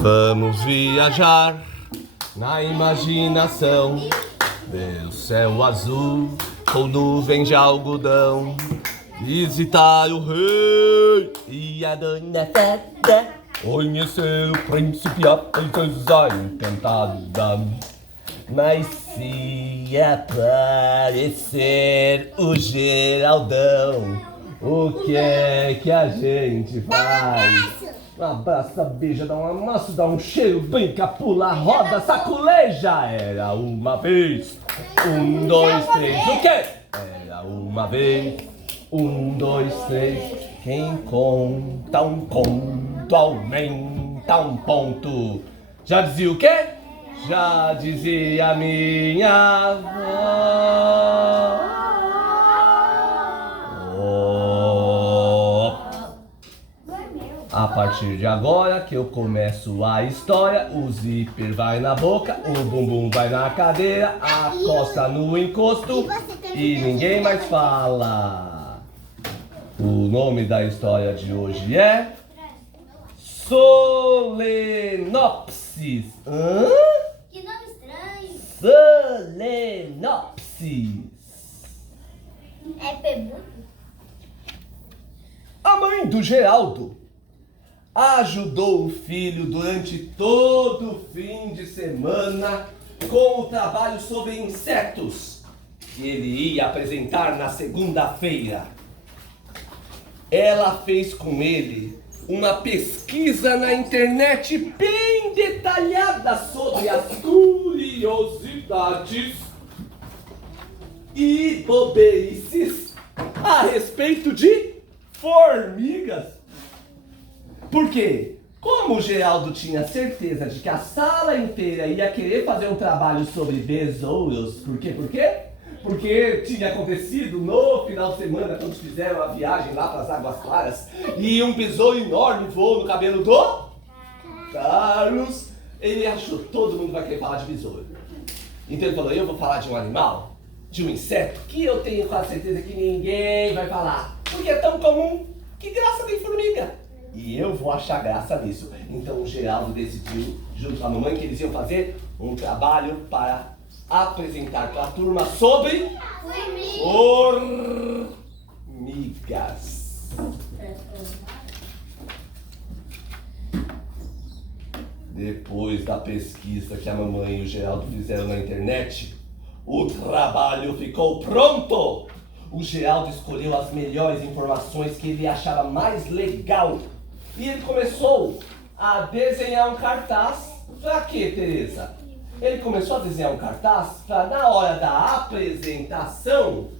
Vamos viajar na imaginação, ver o céu azul com nuvens de algodão, visitar o rei e a dona Fada, conhecer o príncipe e a princesa encantada. Mas se aparecer o Geraldão, o que é que a gente faz? Abraça, beija, dá um amasso, dá um cheiro, brinca, pula, roda, saculeja. Era uma vez, 1, 2, 3, o quê? Era uma vez, 1, 2, 3. Quem conta um conto aumenta um ponto. Já dizia o quê? Já dizia minha avó. A partir de agora que eu começo a história, o zíper vai na boca, o bumbum vai na cadeira, a costa no encosto e ninguém mais fala. O nome da história de hoje é Solenopsis. Hã? Que nome estranho. Solenopsis. É pebuto? A mãe do Geraldo ajudou o filho durante todo o fim de semana com o trabalho sobre insetos que ele ia apresentar na segunda-feira. Ela fez com ele uma pesquisa na internet bem detalhada sobre as curiosidades e boberices a respeito de formigas. Porque, como o Geraldo tinha certeza de que a sala inteira ia querer fazer um trabalho sobre besouros, por quê? Porque tinha acontecido no final de semana, quando fizeram a viagem lá para as Águas Claras, e um besouro enorme voou no cabelo do Carlos. Ele achou que todo mundo vai querer falar de besouro. Então ele falou, eu vou falar de um animal, de um inseto, que eu tenho quase certeza que ninguém vai falar. Porque é tão comum, que graça tem formiga. E eu vou achar graça nisso. Então o Geraldo decidiu, junto com a mamãe, que eles iam fazer um trabalho para apresentar para a turma sobre formigas. Depois da pesquisa que a mamãe e o Geraldo fizeram na internet, o trabalho ficou pronto. O Geraldo escolheu as melhores informações que ele achava mais legal. E ele começou a desenhar um cartaz. Pra quê, Tereza? Ele começou a desenhar um cartaz para, na hora da apresentação,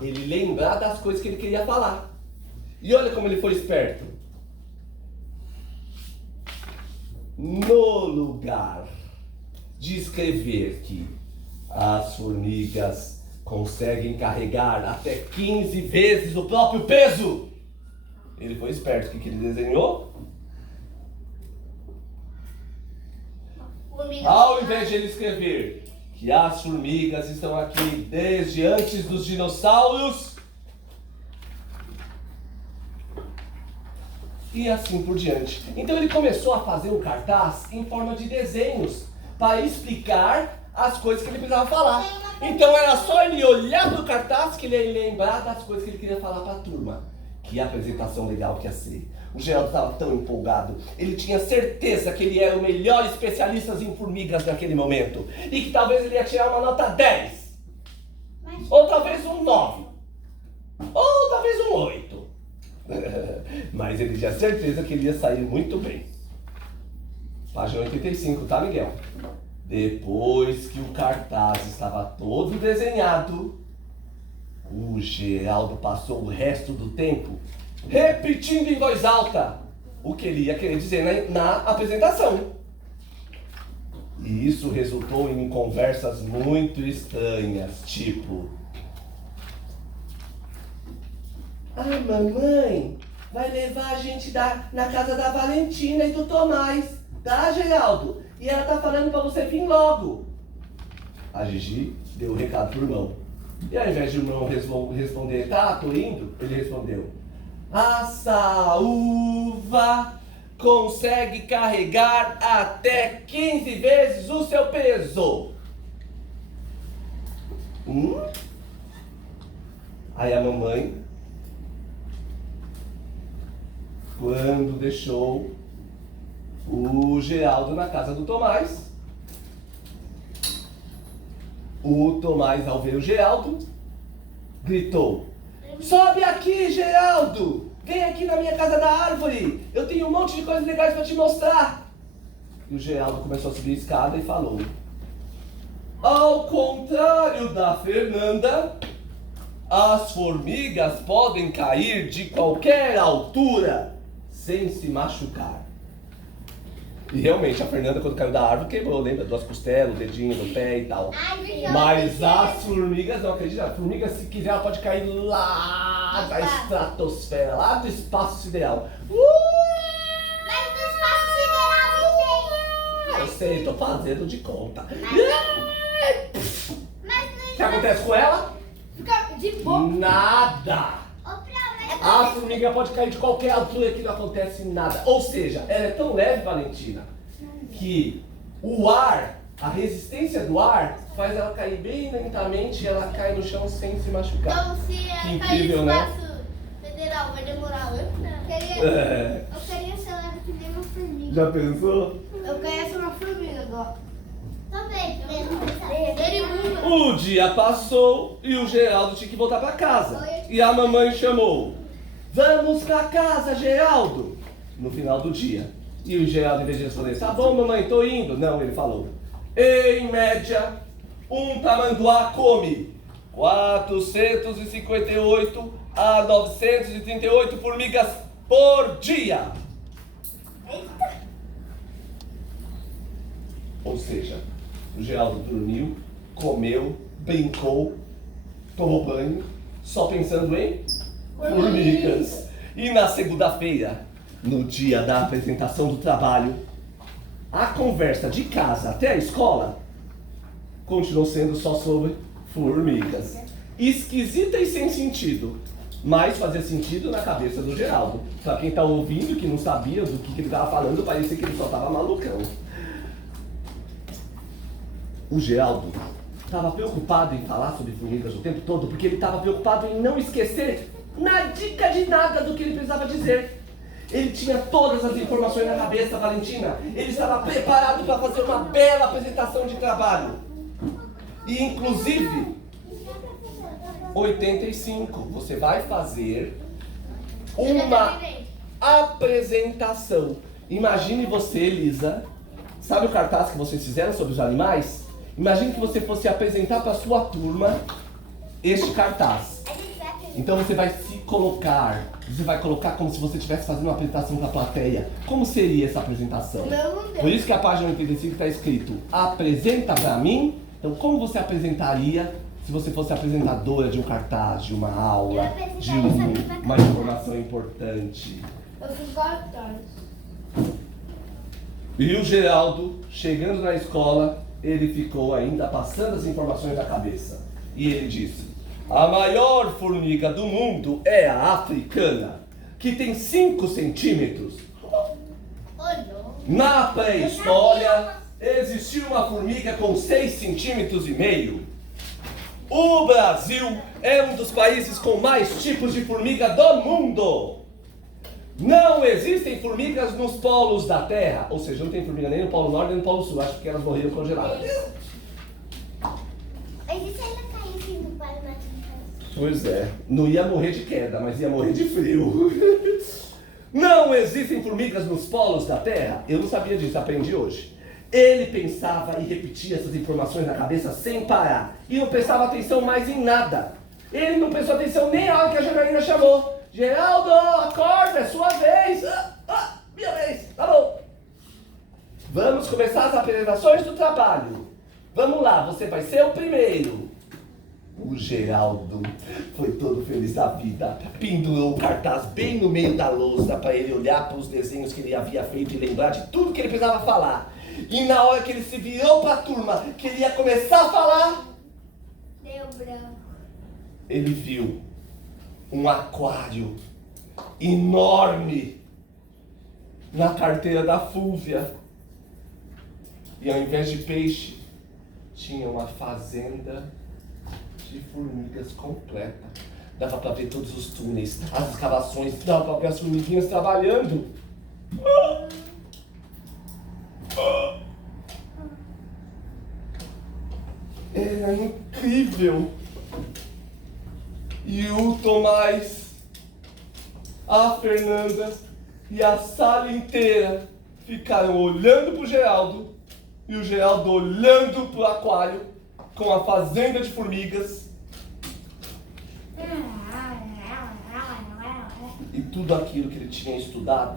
ele lembrar das coisas que ele queria falar. E olha como ele foi esperto. No lugar de escrever que as formigas conseguem carregar até 15 vezes o próprio peso, ele foi esperto. O que ele desenhou? Ao invés de ele escrever que as formigas estão aqui desde antes dos dinossauros, e assim por diante. Então ele começou a fazer um cartaz em forma de desenhos para explicar as coisas que ele precisava falar. Então era só ele olhar no cartaz que ele ia lembrar das coisas que ele queria falar para a turma. Que apresentação legal que ia ser. O Geraldo estava tão empolgado. Ele tinha certeza que ele era o melhor especialista em formigas naquele momento. E que talvez ele ia tirar uma nota 10. Ou talvez um 9. Ou talvez um 8. Mas ele tinha certeza que ele ia sair muito bem. Página 85, tá, Miguel? Depois que o cartaz estava todo desenhado, o Geraldo passou o resto do tempo repetindo em voz alta o que ele ia querer dizer na apresentação. E isso resultou em conversas muito estranhas, tipo: a mamãe vai levar a gente na casa da Valentina e do Tomás, tá, Geraldo? E ela tá falando pra você vir logo. A Gigi deu o recado pro irmão. E ao invés de o irmão responder, tá, tô indo, ele respondeu: a saúva consegue carregar até 15 vezes o seu peso. Aí a mamãe, quando deixou o Geraldo na casa do Tomás, o Tomás, ao ver o Geraldo, gritou: sobe aqui, Geraldo! Vem aqui na minha casa da árvore! Eu tenho um monte de coisas legais para te mostrar! E o Geraldo começou a subir a escada e falou: ao contrário da Fernanda, as formigas podem cair de qualquer altura sem se machucar. E realmente a Fernanda, quando caiu da árvore, quebrou, lembra? Duas costelas, o dedinho do pé e tal. Mas as formigas, não acredita? A formiga, se quiser, ela pode cair lá da estratosfera, lá do espaço sideral. Mas no espaço sideral não tem. Eu sei, tô fazendo de conta. Mas O que acontece com ela? Fica de boa. Nada! A formiga pode cair de qualquer altura que não acontece nada. Ou seja, ela é tão leve, Valentina, que o ar, a resistência do ar, faz ela cair bem lentamente e ela cai no chão sem se machucar. Então, se Que ela cair incrível, no né? espaço federal, vai demorar muito? Não. Eu queria ser leve que nem uma formiga. Já pensou? Eu quero ser uma formiga agora. Também. O dia passou e o Geraldo tinha que voltar para casa. E a mamãe chamou: vamos para casa, Geraldo! No final do dia. E o Geraldo, em vez de responder: tá bom, mamãe, tô indo. Não, ele falou: em média, um tamanduá come 458 a 938 formigas por dia. Ou seja, o Geraldo dormiu, comeu, brincou, tomou banho, só pensando em formigas. E na segunda-feira, no dia da apresentação do trabalho, a conversa de casa até a escola continuou sendo só sobre formigas. Esquisita e sem sentido, mas fazia sentido na cabeça do Geraldo. Pra quem tá ouvindo, que não sabia do que ele tava falando, parecia que ele só tava malucão. O Geraldo estava preocupado em falar sobre formigas o tempo todo, porque ele estava preocupado em não esquecer nadica de nada do que ele precisava dizer. Ele tinha todas as informações na cabeça, Valentina. Ele estava preparado para fazer uma bela apresentação de trabalho. E inclusive, 85, você vai fazer uma apresentação. Imagine você, Elisa, sabe o cartaz que vocês fizeram sobre os animais? Imagine que você fosse apresentar para sua turma este cartaz. Então você vai se colocar, você vai colocar como se você estivesse fazendo uma apresentação para a plateia. Como seria essa apresentação? Por isso que a página 85 está escrito: apresenta para mim. Então como você apresentaria se você fosse apresentadora de um cartaz, de uma aula, de uma informação importante? Eu fiz cartaz. E o Geraldo, chegando na escola, ele ficou ainda passando as informações na cabeça. E ele disse: a maior formiga do mundo é a africana, que tem 5 centímetros. Na pré-história, existiu uma formiga com 6 centímetros e meio. O Brasil é um dos países com mais tipos de formiga do mundo. Não existem formigas nos polos da Terra. Ou seja, não tem formiga nem no Polo Norte nem no Polo Sul. Acho que elas morreram congeladas. Existe ainda cair assim no Polo Norte. Pois é. Não ia morrer de queda, mas ia morrer de frio. Não existem formigas nos polos da Terra? Eu não sabia disso, aprendi hoje. Ele pensava e repetia essas informações na cabeça sem parar. E não prestava atenção mais em nada. Ele não prestou atenção nem a hora que a Janaína chamou. Geraldo, acorda, é sua vez. Minha vez, tá bom. Vamos começar as apresentações do trabalho. Vamos lá, você vai ser o primeiro. O Geraldo foi todo feliz da vida. Pendurou o cartaz bem no meio da lousa para ele olhar para os desenhos que ele havia feito e lembrar de tudo que ele precisava falar. E na hora que ele se virou para a turma, que ele ia começar a falar, Deu branco. ele viu um aquário enorme na carteira da Fúvia. E ao invés de peixe, tinha uma fazenda de formigas completa. Dava para ver todos os túneis, as escavações, dava para ver as formiguinhas trabalhando. Era incrível. E o Tomás, a Fernanda e a sala inteira ficaram olhando pro Geraldo e o Geraldo olhando pro aquário com a fazenda de formigas. E tudo aquilo que ele tinha estudado,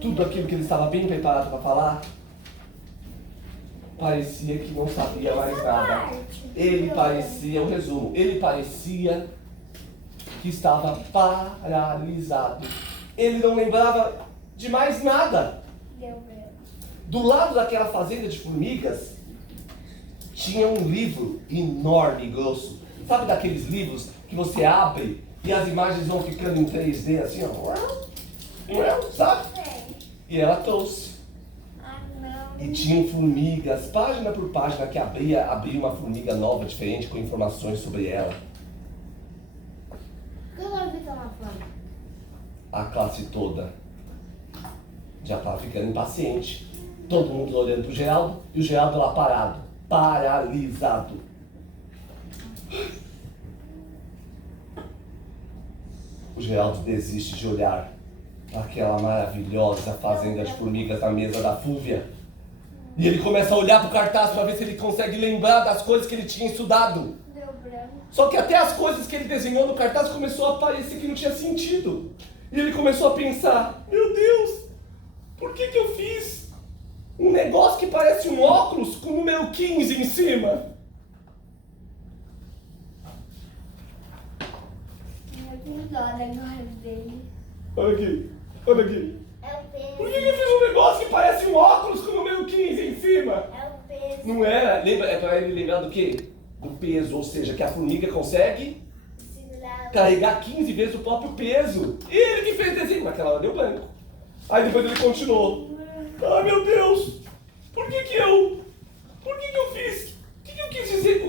tudo aquilo que ele estava bem preparado para falar, parecia que não sabia mais nada. Ele parecia, o resumo, ele parecia que estava paralisado. Ele não lembrava de mais nada. Do lado daquela fazenda de formigas, tinha um livro enorme e grosso. Sabe daqueles livros que você abre e as imagens vão ficando em 3D assim, ó? Sabe? E ela trouxe. E tinham formigas, página por página, que abria uma formiga nova, diferente, com informações sobre ela. O que o livro estava falando? A classe toda já estava ficando impaciente. Todo mundo olhando pro Geraldo e o Geraldo lá parado, paralisado. O Geraldo desiste de olhar aquela maravilhosa fazenda de formigas na mesa da Fúvia. E ele começa a olhar pro cartaz para ver se ele consegue lembrar das coisas que ele tinha estudado. Deu branco. Só que até as coisas que ele desenhou no cartaz começou a parecer que não tinha sentido. E ele começou a pensar, meu Deus, por que eu fiz um negócio que parece um óculos com o número 15 em cima? Eu tenho dó agora dele. Olha aqui, olha aqui. É o peso. Por que eu fiz um negócio que parece um óculos com o número 15 em cima? É o peso. Não era, lembra, é para ele lembrar do quê? Do peso, ou seja, que a formiga consegue Segurar. carregar 15 vezes o próprio peso. E ele que fez o desenho, naquela hora deu branco. Aí depois ele continuou. Ah, meu Deus, por que eu fiz? O que eu quis dizer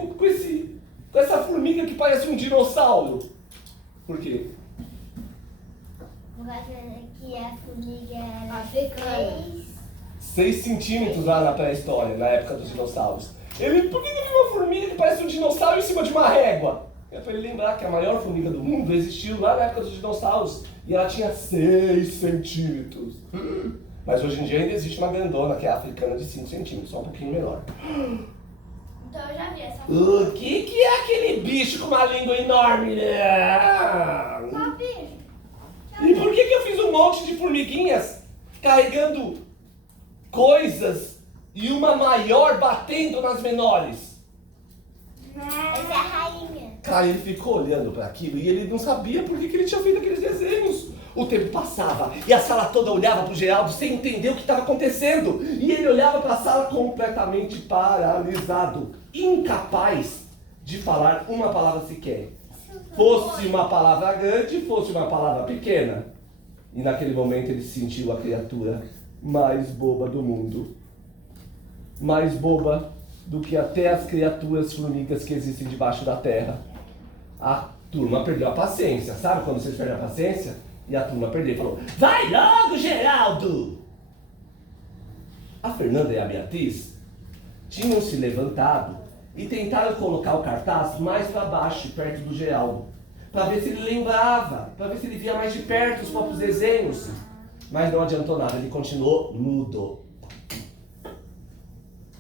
com essa formiga que parece um dinossauro? Por quê? Por causa que a formiga era Africana. 6 centímetros lá na pré-história, na época dos dinossauros. Ele, por que eu vi uma formiga que parece um dinossauro em cima de uma régua? É para ele lembrar que a maior formiga do mundo existiu lá na época dos dinossauros. E ela tinha 6 centímetros. Mas hoje em dia ainda existe uma grandona, que é a africana, de 5 centímetros, só um pouquinho menor. Então eu já vi essa O que é aquele bicho com uma língua enorme? Papi, E por que eu fiz um monte de formiguinhas carregando coisas e uma maior batendo nas menores? essa é a rainha. Cara, ele ficou olhando para aquilo e ele não sabia por que ele tinha feito aqueles desenhos. O tempo passava e a sala toda olhava pro Geraldo sem entender o que estava acontecendo. E ele olhava para a sala completamente paralisado, incapaz de falar uma palavra sequer. Fosse uma palavra grande, fosse uma palavra pequena. E naquele momento ele sentiu a criatura mais boba do mundo. Mais boba do que até as criaturas formigas que existem debaixo da terra. A turma perdeu a paciência. Sabe quando vocês perdem a paciência? E a turma perdeu e falou, vai logo, Geraldo! A Fernanda e a Beatriz tinham se levantado e tentaram colocar o cartaz mais para baixo, perto do Geraldo, para ver se ele lembrava, para ver se ele via mais de perto os próprios desenhos. Mas não adiantou nada, ele continuou mudo.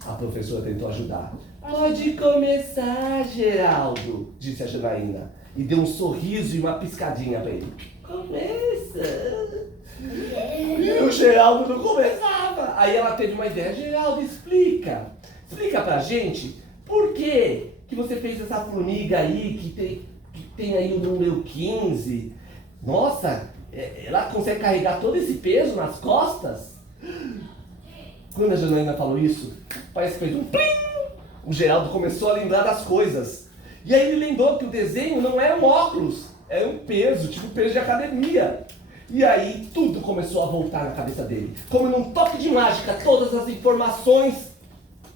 A professora tentou ajudar. Pode começar, Geraldo, disse a Janaína. E deu um sorriso e uma piscadinha para ele. Começa! E o Geraldo não começava. Aí ela teve uma ideia. Geraldo, explica. Explica pra gente por que você fez essa formiga aí que tem aí o número 15. Nossa, ela consegue carregar todo esse peso nas costas? Quando a Janaína falou isso, parece que fez um plim. O Geraldo começou a lembrar das coisas. E aí ele lembrou que o desenho não é um óculos, é um peso, tipo peso de academia. E aí tudo começou a voltar na cabeça dele. Como num toque de mágica, todas as informações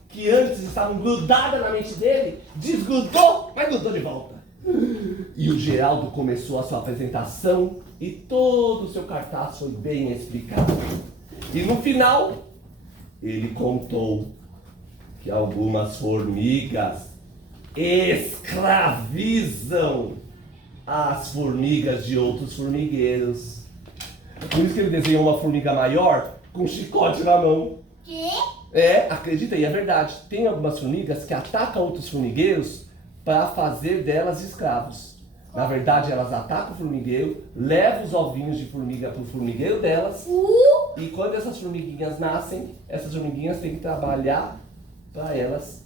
que antes estavam grudadas na mente dele, desgrudou, mas grudou de volta. E o Geraldo começou a sua apresentação e todo o seu cartaz foi bem explicado. E no final, ele contou que algumas formigas escravizam as formigas de outros formigueiros. Por isso que ele desenhou uma formiga maior com um chicote na mão. Quê? Acredita aí, é verdade. Tem algumas formigas que atacam outros formigueiros para fazer delas escravos. Na verdade, elas atacam o formigueiro, levam os ovinhos de formiga para o formigueiro delas. E quando essas formiguinhas nascem, essas formiguinhas têm que trabalhar para elas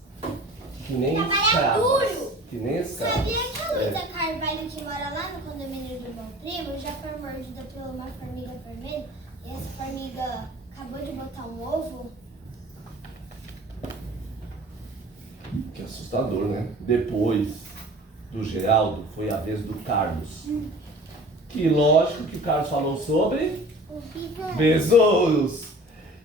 que nem escravas. Duro. Que nem escravas. Sabia que a Luísa Carvalho, que mora lá no condomínio do meu primo, já foi mordida por uma formiga vermelha? E essa formiga acabou de botar um ovo? Que assustador, né? Depois do Geraldo, foi a vez do Carlos. Que lógico que o Carlos falou sobre besouros.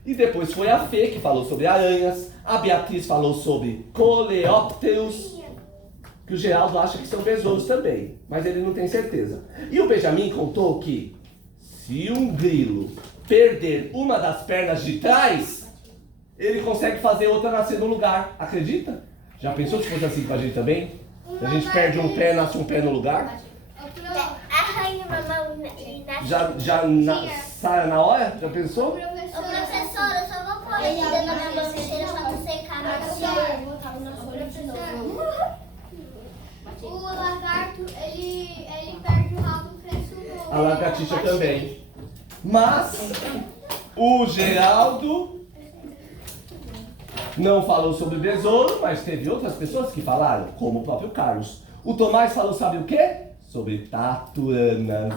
E depois foi a Fê, que falou sobre aranhas. A Beatriz falou sobre coleópteros, que o Geraldo acha que são besouros também, mas ele não tem certeza. E o Benjamin contou que se um grilo perder uma das pernas de trás, ele consegue fazer outra nascer no lugar. Acredita? Já pensou se fosse assim com a gente também? Se a gente perde um pé, nasce um pé no lugar? Arranha uma mão e nasce. Sai na hora? Já pensou? Ô, professora, eu só vou pôr aqui dentro da minha banqueira pra não secar na O lagarto, ele perde o rabo e cresce um novo. A lagartixa também. Mas o Geraldo não falou sobre besouro, mas teve outras pessoas que falaram, como o próprio Carlos. O Tomás falou, sabe o quê? Sobre taturanas.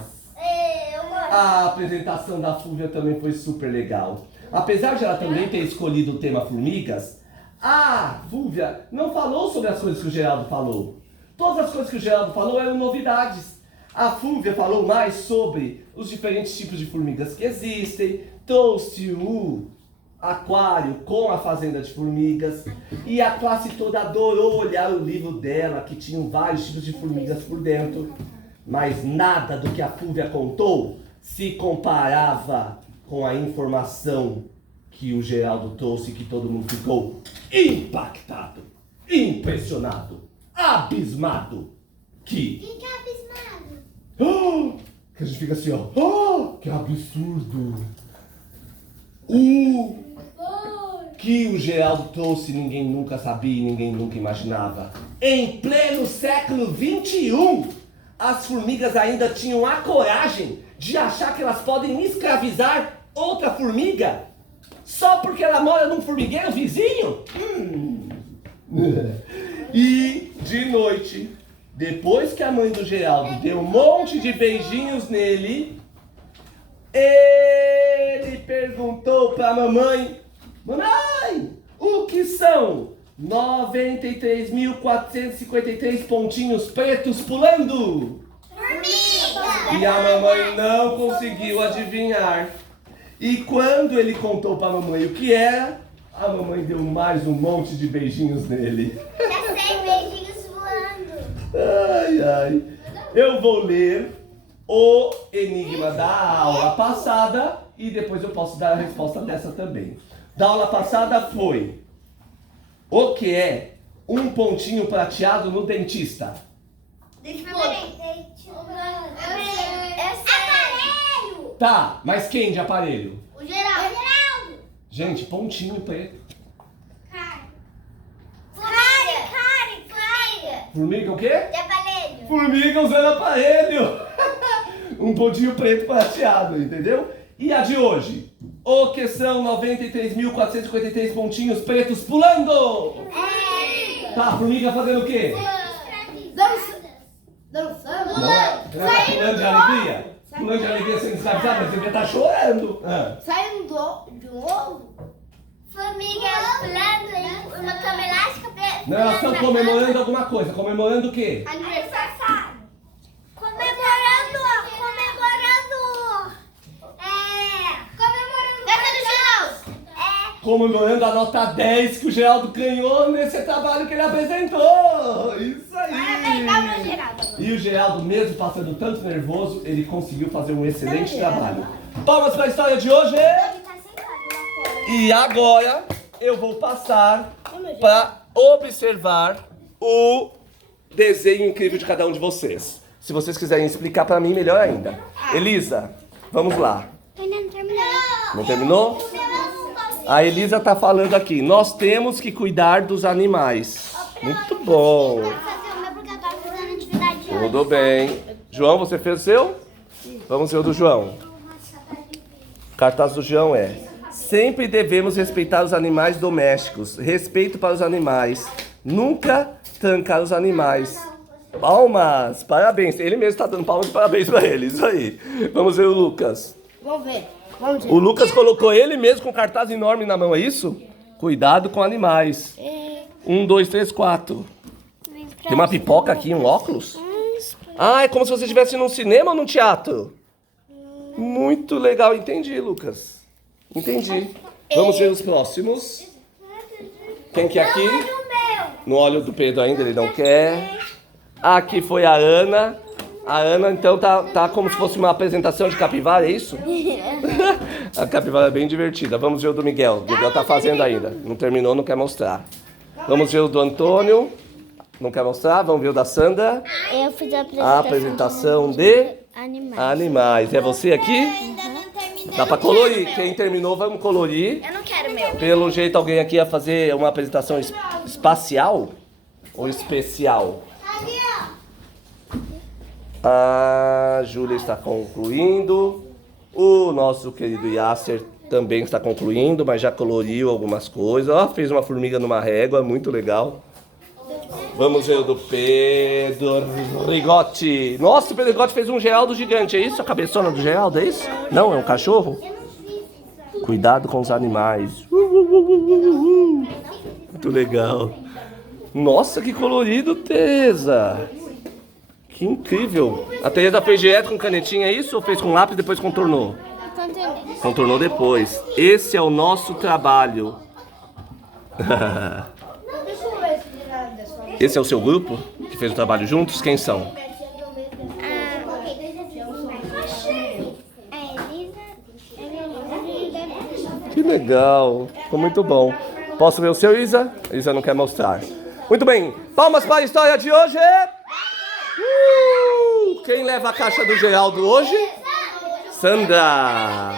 Eu gosto. A apresentação da Fúvia também foi super legal. Apesar de ela também ter escolhido o tema formigas, a Fúvia não falou sobre as coisas que o Geraldo falou. Todas as coisas que o Geraldo falou eram novidades. A Fúvia falou mais sobre os diferentes tipos de formigas que existem, trouxe o aquário com a fazenda de formigas, e a classe toda adorou olhar o livro dela, que tinha vários tipos de formigas por dentro. Mas nada do que a Fúvia contou se comparava com a informação que o Geraldo trouxe, que todo mundo ficou impactado, impressionado, abismado. Que abismado. Que a gente fica assim, que absurdo. Que o Geraldo trouxe, ninguém nunca sabia, ninguém nunca imaginava. Em pleno século XXI, as formigas ainda tinham a coragem de achar que elas podem escravizar outra formiga só porque ela mora num formigueiro vizinho? E de noite, depois que a mãe do Geraldo deu um monte de beijinhos nele, ele perguntou pra mamãe: mamãe, o que são 93.453 pontinhos pretos pulando? Formiga! E a mamãe não conseguiu adivinhar. E quando ele contou pra mamãe o que era, a mamãe deu mais um monte de beijinhos nele. Já sei, beijinhos voando. Ai, ai. Eu vou ler o enigma da aula passada e depois eu posso dar a resposta dessa também. Da aula passada foi: o que é um pontinho prateado no dentista? Aparelho! Tá, mas quem de aparelho? O Geraldo. Gente, pontinho preto. Formiga. Formiga o quê? De aparelho. Formiga usando aparelho. Um pontinho preto prateado, entendeu? E a de hoje? O que são 93.453 pontinhos pretos pulando? Tá, a formiga fazendo o quê? Dançando. Não é? Ela tá pulando de alegria? Pulando de alegria sendo escravizada, mas devia estar chorando. Saindo de um ovo. Formigas pulando em uma cama elástica. Não, elas estão comemorando alguma coisa. Comemorando o quê? Aniversário. Comemorando. comemorando a nota 10 que o Geraldo ganhou nesse trabalho que ele apresentou. Isso aí. E o Geraldo, mesmo passando tanto nervoso, ele conseguiu fazer um excelente trabalho. Palmas para a história de hoje. E agora eu vou passar para observar o desenho incrível de cada um de vocês. Se vocês quiserem explicar para mim, melhor ainda. Elisa, vamos lá. Não terminou? A Elisa tá falando aqui. Nós temos que cuidar dos animais. Muito bom. Tudo bem. João, você fez o seu? Vamos ver o do João. O cartaz do João é: sempre devemos respeitar os animais domésticos. Respeito para os animais. Nunca trancar os animais. Palmas! Parabéns. Ele mesmo está dando palmas de parabéns para ele. Isso aí. Vamos ver o Lucas. Vamos ver. Vamos ver. O Lucas colocou ele mesmo com um cartaz enorme na mão, é isso? Cuidado com animais. 1, 2, 3, 4. Tem uma pipoca aqui, um óculos? Ah, é como se você estivesse num cinema ou num teatro? Muito legal, entendi, Lucas. Entendi. Vamos ver os próximos. Quem que é aqui? No olho do Pedro ainda, ele não quer. Aqui foi a Ana. A Ana, então, tá como se fosse uma apresentação de capivara, é isso? A capivara é bem divertida. Vamos ver o do Miguel. O Miguel tá fazendo ainda. Não terminou, não quer mostrar. Vamos ver o do Antônio. Não quer mostrar? Vamos ver o da Sandra. Eu fiz A apresentação de animais. É você aqui? Dá pra colorir. Quem terminou, vamos colorir. Eu não quero meu. Pelo jeito, alguém aqui ia fazer uma apresentação espacial ou especial? A Júlia está concluindo. O nosso querido Yasser também está concluindo, mas já coloriu algumas coisas. Ó, fez uma formiga numa régua, muito legal. Vamos ver o do Pedro Rigotti. Nossa, o Pedro Rigotti fez um Geraldo gigante, é isso? A cabeçona do Geraldo, é isso? Não, é um cachorro? Cuidado com os animais. Muito legal. Nossa, que colorido, Teresa. Que incrível. A Teresa fez direto com canetinha, é isso? Ou fez com lápis e depois contornou? Contornou depois. Esse é o nosso trabalho. Esse é o seu grupo que fez o trabalho juntos? Quem são? Que legal. Ficou muito bom. Posso ver o seu, Isa? A Isa não quer mostrar. Muito bem. Palmas para a história de hoje. Quem leva a caixa do Geraldo hoje? Sandra.